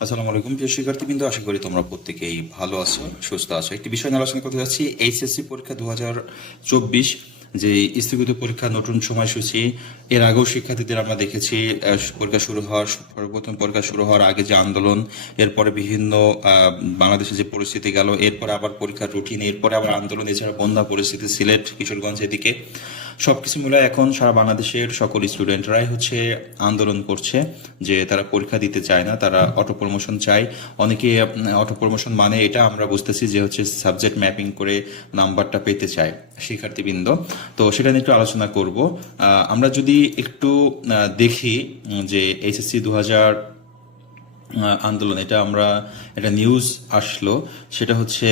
আসসালামু আলাইকুম। প্রিয় শিক্ষার্থীবৃন্দ, আশা করি তোমরা প্রত্যেকেই ভালো আছো, সুস্থ আছো। একটি বিষয় নিয়ে আলোচনা করতে যাচ্ছি, এইচএসসি পরীক্ষা দু চব্বিশ যে স্থগিত পরীক্ষা, নতুন সময়সূচি, এর আগেও শিক্ষার্থীদের আমরা দেখেছি পরীক্ষা শুরু হওয়ার, সর্বপ্রথম পরীক্ষা শুরু হওয়ার আগে যে আন্দোলন, এরপরে বিভিন্ন বাংলাদেশে যে পরিস্থিতি গেল, এরপরে আবার পরীক্ষার রুটিন এরপরে আবার আন্দোলন, এছাড়া বন্যা পরিস্থিতি, সিলেট, কিশোরগঞ্জ এদিকে। সবকিছু মিলে এখন সারা বাংলাদেশের সকল স্টুডেন্টরাই হচ্ছে আন্দোলন করছে যে তারা পরীক্ষা দিতে চায় না, তারা অটো প্রমোশন চায়। অনেকে অটো প্রমোশন মানে এটা আমরা বুঝতেছি যে হচ্ছে সাবজেক্ট ম্যাপিং করে নাম্বারটা পেতে চায়। শিক্ষার্থীবৃন্দ। তো সেটা নিয়ে একটু আলোচনা করব। আমরা যদি একটু দেখি যে এইচএসসি দু হাজার আন্দোলন, এটা আমরা, একটা নিউজ আসলো। সেটা হচ্ছে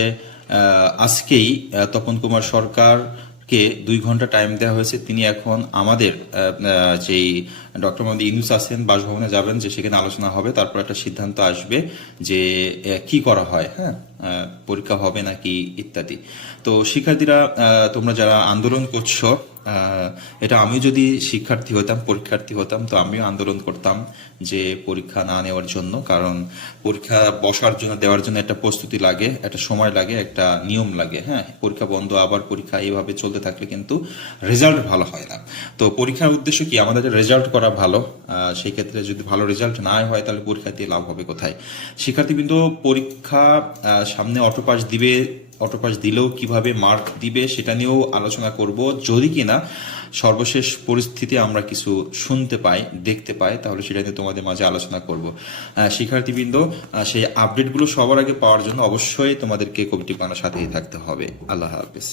আজকেই তপন কুমার সরকারকে দুই ঘণ্টা টাইম দেওয়া হয়েছে। তিনি এখন আমাদের যেই ডক্টর মোহাম্মদ ইউনুস আছেন, বাসভবনে যাবেন, যে সেখানে আলোচনা হবে। তারপর একটা সিদ্ধান্ত আসবে যে কি করা হয় হ্যাঁ? পরীক্ষা হবে নাকি ইত্যাদি। তো শিক্ষার্থীরা তোমরা যারা আন্দোলন করছ এটা আমি যদি শিক্ষার্থী হতাম, পরীক্ষার্থী হতাম, তো আমিও আন্দোলন করতাম যে পরীক্ষা না নেওয়ার জন্য। কারণ পরীক্ষা বসার জন্য, দেওয়ার জন্য একটা প্রস্তুতি লাগে, একটা সময় লাগে, একটা নিয়ম লাগে হ্যাঁ? পরীক্ষা বন্ধ, আবার পরীক্ষা এইভাবে চলতে থাকলে কিন্তু রেজাল্ট ভালো হয় না। তো পরীক্ষার উদ্দেশ্য কি? আমাদের রেজাল্ট করা ভালো সেই ক্ষেত্রে যদি ভালো রেজাল্ট না হয়, তাহলে পরীক্ষা দিয়ে লাভ হবে কোথায়? শিক্ষার্থী কিন্তু পরীক্ষা সামনে অটোপাস দিবে, অটোপাস দিলেও কীভাবে মার্ক দিবে সেটা নিয়েও আলোচনা করব। যদি কিনা সর্বশেষ পরিস্থিতি আমরা কিছু শুনতে পাই, দেখতে পাই, তাহলে সেটা নিয়ে তোমাদের মাঝে আলোচনা করব। শিক্ষার্থীবৃন্দ সেই আপডেটগুলো সবার আগে পাওয়ার জন্য অবশ্যই তোমাদেরকে কবিটি বানার সাথেই থাকতে হবে। আল্লাহ হাফিজ।